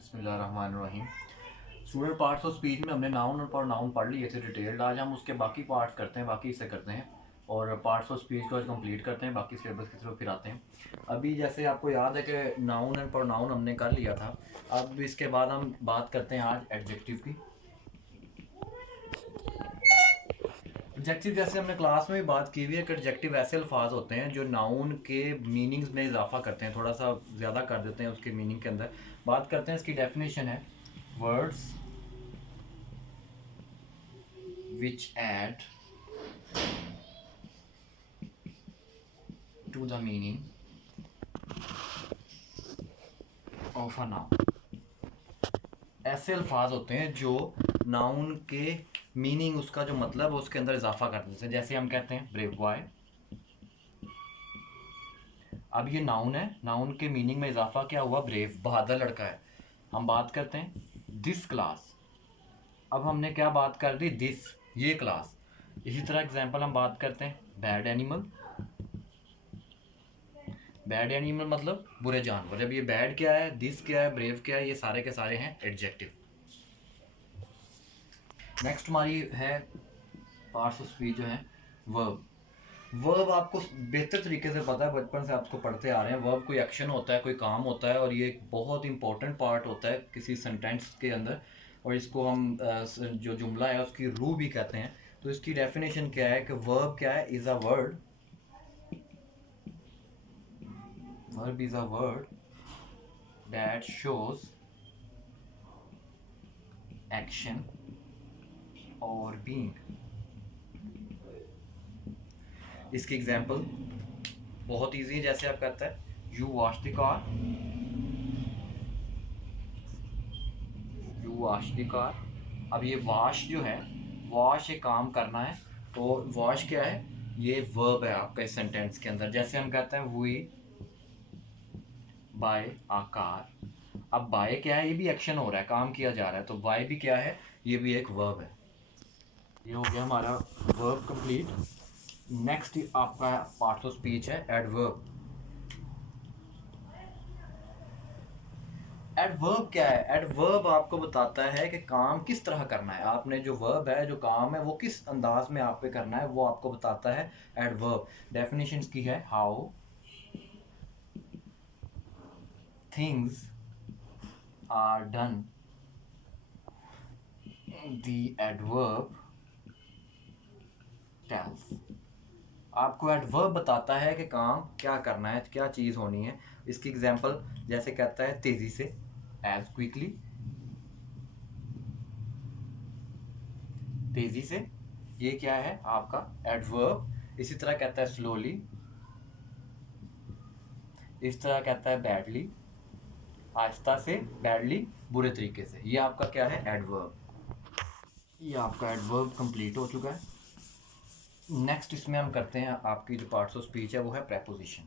बिस्मिल्लाहिर्रहमानिर्रहीम। Student parts of speech में हमने नाउन और प्रोनाउन पढ़ लिए थे डिटेल्ड। आज हम उसके बाकी पार्ट्स करते हैं, बाकी हिस्से करते हैं और पार्ट्स ऑफ स्पीच को आज कंप्लीट करते हैं, बाकी सिलेबस की तरफ फिर आते हैं। अभी जैसे आपको याद है कि नाउन एंड प्रोनाउन हमने कर लिया था। अब इसके बाद हम बात करते हैं आज एडजेक्टिव की। एडजेक्टिव जैसे हमने क्लास में भी बात की हुई है कि एडजेक्टिव ऐसे अल्फाज होते हैं जो नाउन के मीनिंग्स में इजाफा करते हैं, थोड़ा सा ज़्यादा कर देते हैं उसके मीनिंग के अंदर। बात करते हैं, इसकी डेफिनेशन है words which add to the meaning of a noun। ऐसे अल्फाज होते हैं जो नाउन के मीनिंग, उसका जो मतलब है उसके अंदर इजाफा कर देते हैं। जैसे हम कहते हैं ब्रेव बॉय। अब ये नाउन है, नाउन के मीनिंग में इजाफा क्या हुआ? ब्रेव, बहादुर लड़का है। हम बात करते हैं दिस क्लास। अब हमने क्या बात कर दी? दिस, ये क्लास। इसी तरह एग्जांपल हम बात करते हैं बैड एनिमल। बैड एनिमल मतलब बुरे जानवर। अब ये बैड क्या है, दिस क्या है, ब्रेव क्या है, ये सारे के सारे हैं एडजेक्टिव। नेक्स्ट हमारी है पार्ट्स ऑफ स्पीच जो है वर्ब। वर्ब आपको बेहतर तरीके से पता है, बचपन से आपको पढ़ते आ रहे हैं। वर्ब कोई एक्शन होता है, कोई काम होता है और ये एक बहुत इंपॉर्टेंट पार्ट होता है किसी सेंटेंस के अंदर। और इसको हम जो जुमला है उसकी रूह भी कहते हैं। तो इसकी डेफिनेशन क्या है कि वर्ब क्या है? Is a word, verb is a word that shows action or being। इसकी एग्जांपल बहुत इजी है। जैसे आप कहते हैं you wash the car, you wash the car. अब ये वॉश जो है, वॉश एक काम करना है, तो वॉश क्या है? ये वर्ब है आपका इस सेंटेंस के अंदर। जैसे हम कहते हैं वी बाय आ कार। अब बाय क्या है? ये भी एक्शन हो रहा है, काम किया जा रहा है, तो बाय भी क्या है? ये भी एक वर्ब है। ये हो गया हमारा वर्ब कंप्लीट। नेक्स्ट आपका पार्ट ऑफ स्पीच है एडवर्ब। एडवर्ब क्या है? एडवर्ब आपको बताता है कि काम किस तरह करना है। आपने जो वर्ब है, जो काम है, वो किस अंदाज में आप पे करना है, वो आपको बताता है एडवर्ब। डेफिनेशन की है how things are done. The adverb tells. आपको एडवर्ब बताता है कि काम क्या करना है, क्या चीज़ होनी है। इसकी एग्जांपल जैसे कहता है तेजी से, एज क्विकली। तेजी से, ये क्या है आपका एडवर्ब। इसी तरह कहता है स्लोली, इस तरह कहता है बैडली, आहिस्ता से, बैडली बुरे तरीके से। ये आपका क्या है? एडवर्ब। ये आपका एडवर्ब कंप्लीट हो चुका है। नेक्स्ट इसमें हम करते हैं, आपकी जो पार्ट्स ऑफ स्पीच है वो है प्रेपोजिशन।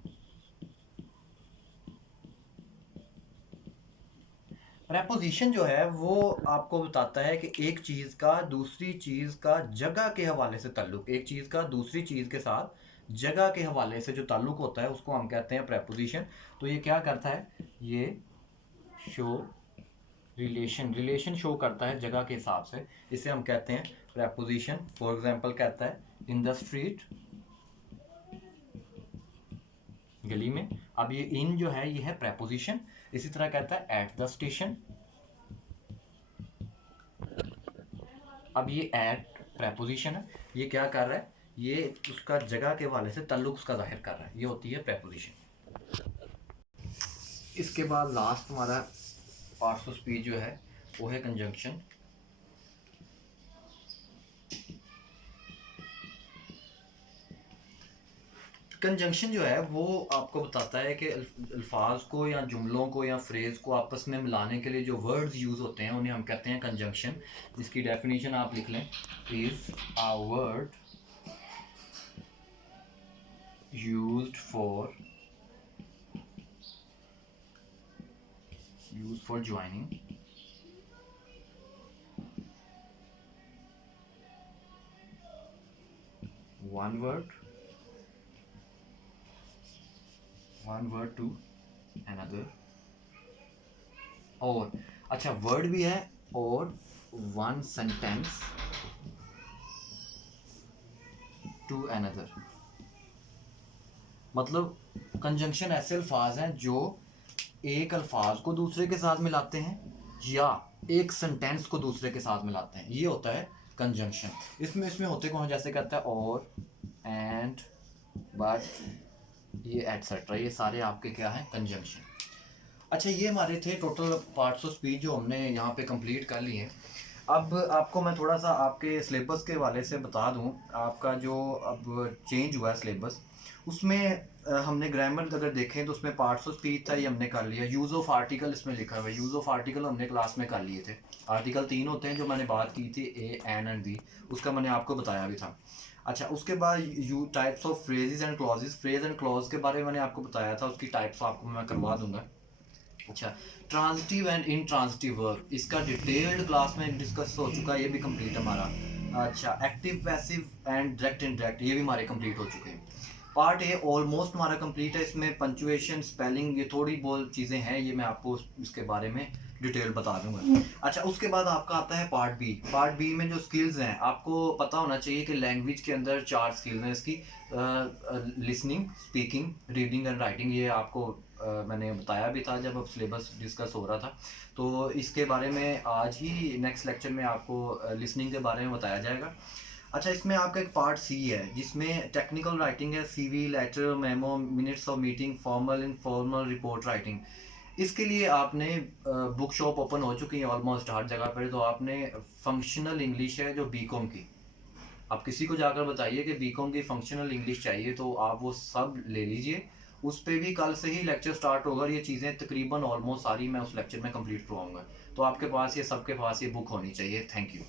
प्रेपोजिशन जो है वो आपको बताता है कि एक चीज़ का दूसरी चीज़ का जगह के हवाले से ताल्लुक, एक चीज़ का दूसरी चीज़ के साथ जगह के हवाले से जो ताल्लुक होता है उसको हम कहते हैं प्रेपोजिशन। तो ये क्या करता है? ये शो रिलेशन, रिलेशन शो करता है जगह के हिसाब से। इसे हम कहते हैं प्रेपोजिशन। फॉर एग्जांपल कहता है इन द स्ट्रीट, गली में। अब ये इन जो है ये है प्रेपोजिशन। इसी तरह कहता है एट द स्टेशन। अब ये एट प्रेपोजिशन है, ये क्या कर रहा है? ये उसका जगह के हवाले से ताल्लुक उसका जाहिर कर रहा है। ये होती है प्रेपोजिशन। इसके बाद लास्ट हमारा पार्ट्स ऑफ स्पीच जो है वो है कंजंक्शन। कंजंक्शन जो है वो आपको बताता है कि अल्फाज को या जुमलों को या फ्रेज को आपस में मिलाने के लिए जो वर्ड्स यूज़ होते हैं उन्हें हम कहते हैं कंजंक्शन। जिसकी डेफिनेशन आप लिख लें, is a word used for joining one word to another और अच्छा वर्ड भी है, और वन सेंटेंस टू अनदर, मतलब कंजंक्शन ऐसे अल्फाज हैं जो एक अल्फाज को दूसरे के साथ मिलाते हैं या एक सेंटेंस को दूसरे के साथ मिलाते हैं, ये होता है कंजंक्शन। इसमें इसमें होते कौन, जैसे कहता है और, एंड, बट, ये एटसेट्रा, ये सारे आपके क्या हैं, कंजंक्शन। अच्छा ये हमारे थे टोटल पार्ट्स ऑफ स्पीच जो हमने यहाँ पे कंप्लीट कर लिए हैं। अब आपको मैं थोड़ा सा आपके सिलेबस के हवाले से बता दूं, आपका जो अब चेंज हुआ है सिलेबस, उसमें हमने ग्रामर अगर देखें तो उसमें पार्ट्स ऑफ स्पीच था, ये हमने कर लिया। यूज़ ऑफ आर्टिकल इसमें लिखा हुआ है, यूज़ ऑफ आर्टिकल हमने क्लास में कर लिए थे। आर्टिकल 3 होते हैं जो मैंने बात की थी, ए, एन एंड बी, उसका मैंने आपको बताया भी था। अच्छा उसके बाद you types of phrases and clauses, phrase and clause के बारे में मैंने आपको बताया था, उसकी टाइप्स आपको मैं करवा दूंगा। अच्छा ट्रांजिटिव एंड इनट्रांजिटिव वर्ब, इसका डिटेल्ड क्लास में डिस्कस हो चुका है, ये भी कंप्लीट हमारा। अच्छा active passive and direct indirect, ये भी हमारे कंप्लीट हो चुके हैं। पार्ट ए ऑलमोस्ट हमारा कंप्लीट है, इसमें पंचुएशन, स्पेलिंग, ये थोड़ी बहुत चीज़ें हैं, ये मैं आपको इसके बारे में डिटेल बता दूंगा। अच्छा उसके बाद आपका आता है पार्ट बी। पार्ट बी में जो स्किल्स हैं, आपको पता होना चाहिए कि लैंग्वेज के अंदर 4 स्किल्स हैं इसकी, listening, speaking, reading and writing, ये आपको मैंने बताया भी था जब अब सिलेबस डिस्कस हो रहा था। तो इसके बारे में आज ही नेक्स्ट लेक्चर में आपको लिसनिंग के बारे में बताया जाएगा। अच्छा इसमें आपका एक पार्ट सी है जिसमें टेक्निकल राइटिंग है, CV, letter, memo, minutes of meeting, formal, informal, report writing. इसके लिए आपने बुक शॉप ओपन हो चुकी है ऑलमोस्ट हर जगह पर, तो आपने फंक्शनल इंग्लिश है जो बीकॉम की, आप किसी को जाकर बताइए कि बीकॉम की फंक्शनल इंग्लिश चाहिए तो आप वो सब ले लीजिए। उस पर भी कल से ही लेक्चर स्टार्ट होगा, ये चीज़ें तकरीबन ऑलमोस्ट सारी मैं उस लेक्चर में कंप्लीट करवाऊंगा। तो आपके पास ये सबके पास ये बुक होनी चाहिए। Thank you.